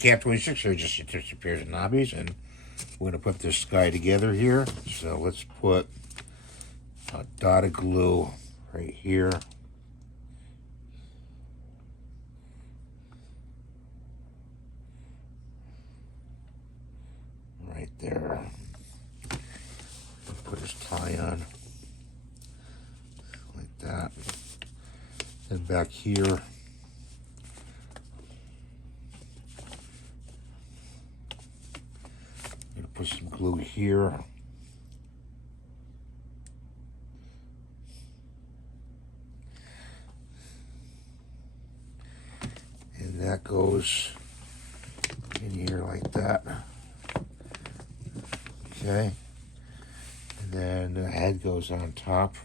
Cap 26 here just disappears in hobbies, and we're going to put this guy together here. So let's put a dot of glue right here. Right there. Put his tie on like that. Then back here, put some glue here. And that goes in here like that. Okay. And then the head goes on top.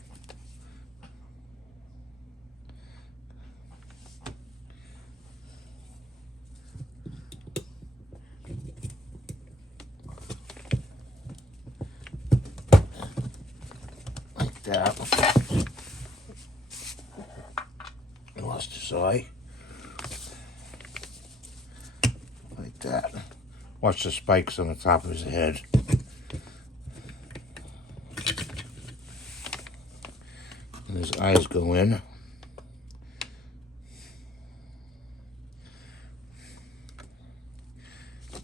That. I lost his eye. Like that. Watch the spikes on the top of his head. And his eyes go in.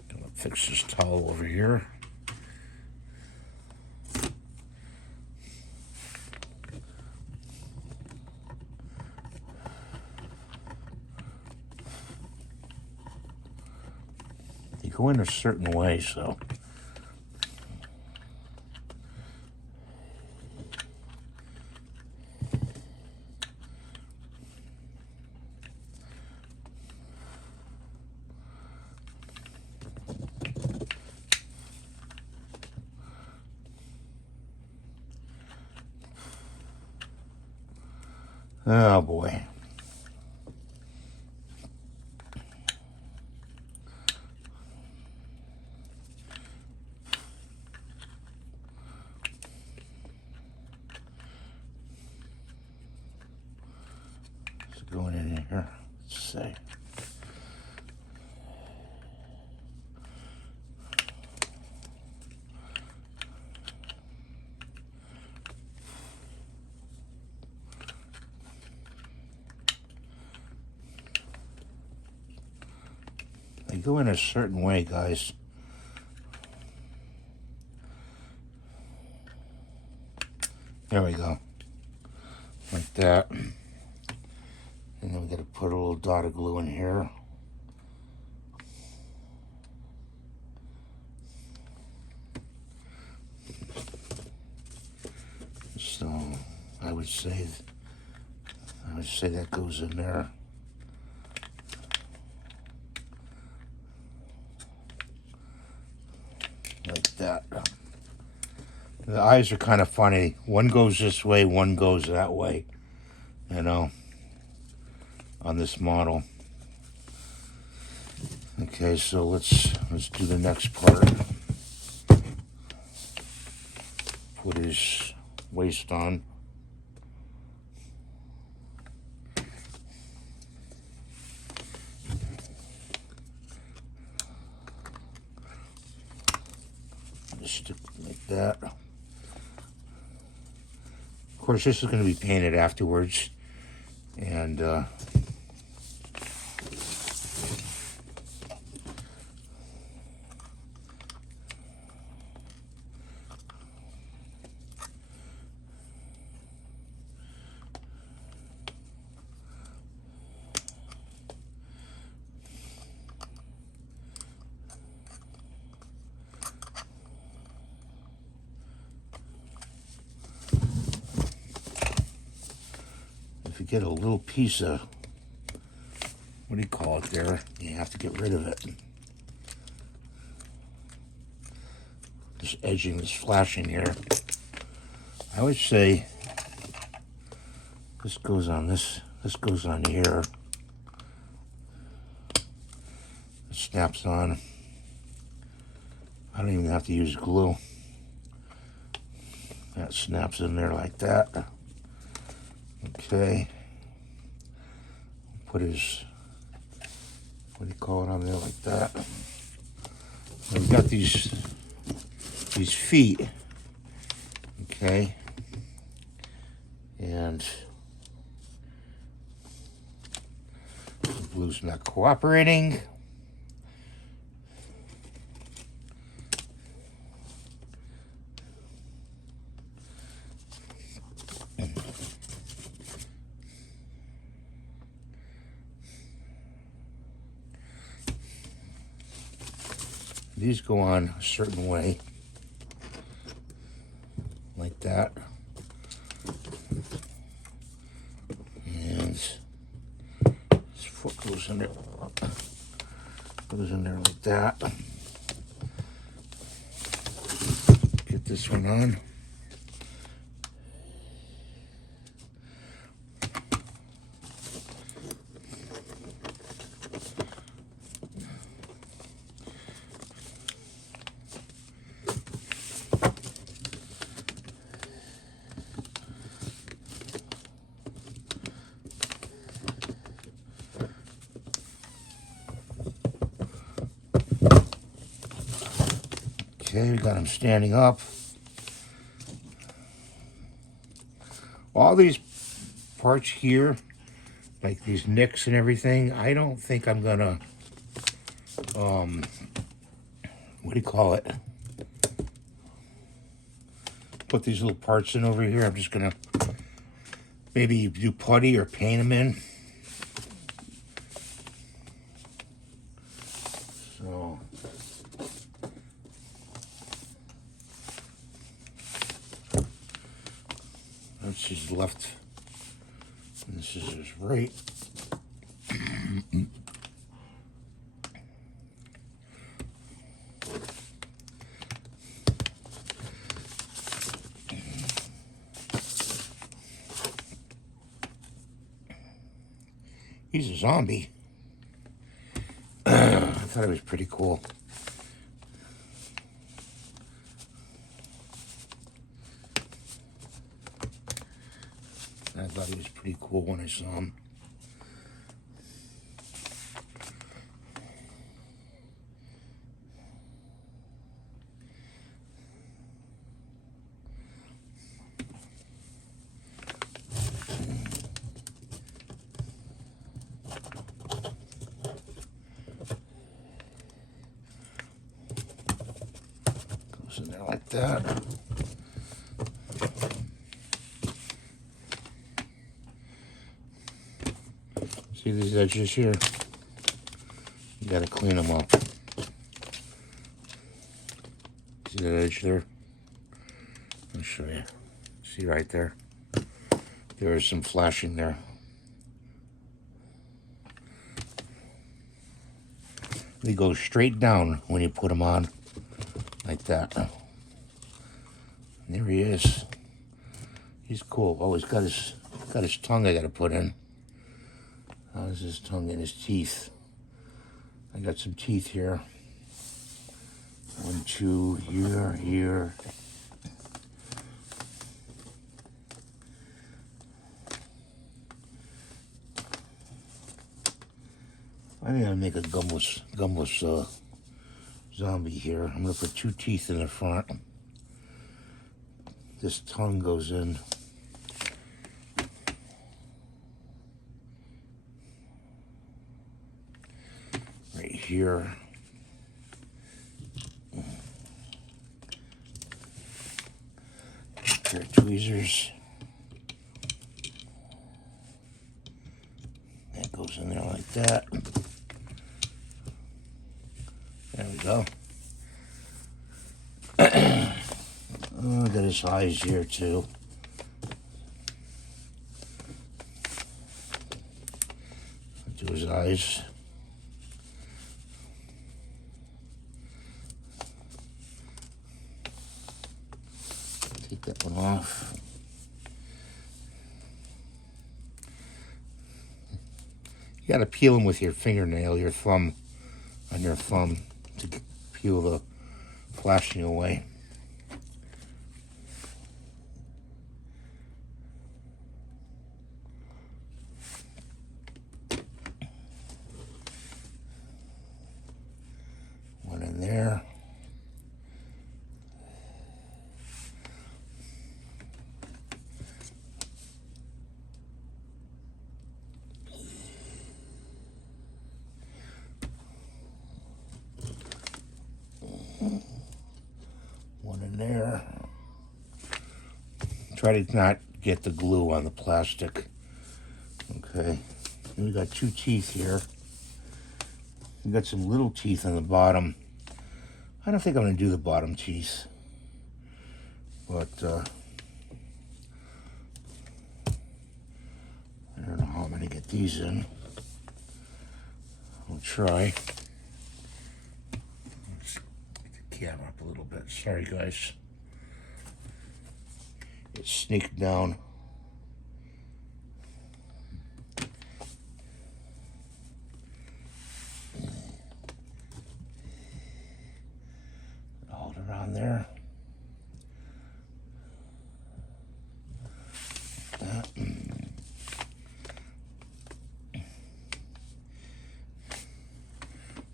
Gonna fix this towel over here. Go in a certain way, so oh boy. Going in here, let's see. They go in a certain way, guys. There we go. Like that. And then we got to put a little dot of glue in here. So I would say that goes in there. Like that. The eyes are kind of funny. One goes this way, one goes that way. You know, on this model. Okay, so let's do the next part. Put his waist on. Just stick like that. Of course, this is going to be painted afterwards, and if you get a little piece of, what do you call it there, you have to get rid of it. This edging, this flashing here. I would say this goes on this goes on here. It snaps on. I don't even have to use glue. That snaps in there like that. Okay. Put his what do you call it on there like that. And we've got these feet, okay, and the blue's not cooperating. These go on a certain way, like that, and his foot goes in there like that. Get this one on. Okay, we got him standing up. All these parts here, like these nicks and everything, I don't think I'm gonna, what do you call it? Put these little parts in over here. I'm just gonna maybe do putty or paint them in. So. That's his left, and this is his right. He's a zombie. I thought it was pretty cool. I thought he was pretty cool when I saw him. Goes in there like that. See these edges here? You gotta clean them up. See that edge there? I'll show you. See right there? There is some flashing there. They go straight down when you put them on, like that. And there he is. He's cool. Oh, he's got his tongue I gotta put in. How's his tongue and his teeth? I got some teeth here. 1, 2, here. I'm gonna make a gumless zombie here. I'm gonna put 2 teeth in the front. This tongue goes in. Right here. Pair of tweezers. That goes in there like that. There we go. Oh, got his eyes here too. Do his eyes. Take that one off. You gotta peel them with your fingernail, your thumb, on your thumb to peel the flashing away. there. One in there. Try to not get the glue on the plastic. Okay, and we got two teeth here. We got some little teeth on the bottom. I don't think I'm going to do the bottom teeth, but I don't know how I'm going to get these in. I'll try. Let's get the camera up a little bit. Sorry, guys. It sneaked down. Hold it on there. That.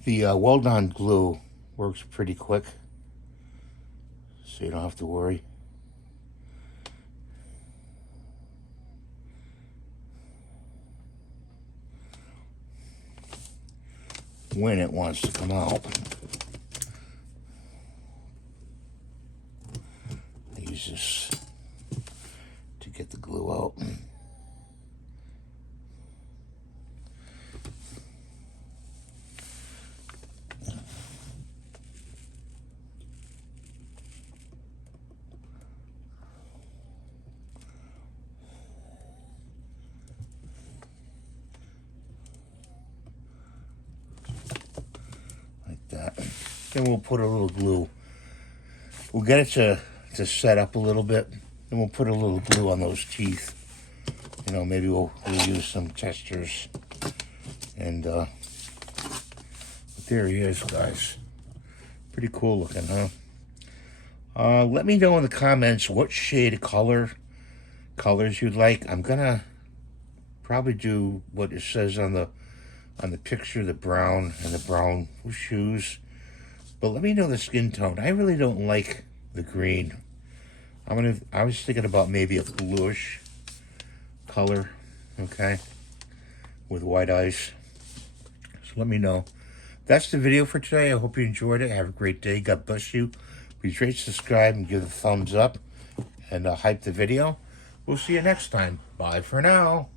The well-done glue works pretty quick, so you don't have to worry. When it wants to come out. I use this to get the glue out. That. Then we'll put a little glue. We'll get it to set up a little bit. Then we'll put a little glue on those teeth. You know, maybe we'll use some testers. And but there he is, guys. Pretty cool looking, huh? Let me know in the comments what shade of colors you'd like. I'm gonna probably do what it says on the picture, the brown and the brown shoes. But let me know the skin tone. I really don't like the green. I was thinking about maybe a bluish color, okay, with white eyes. So let me know. That's the video for today. I hope you enjoyed it. Have a great day. God bless you. Please rate, subscribe, and give a thumbs up, and hype the video. We'll see you next time. Bye for now.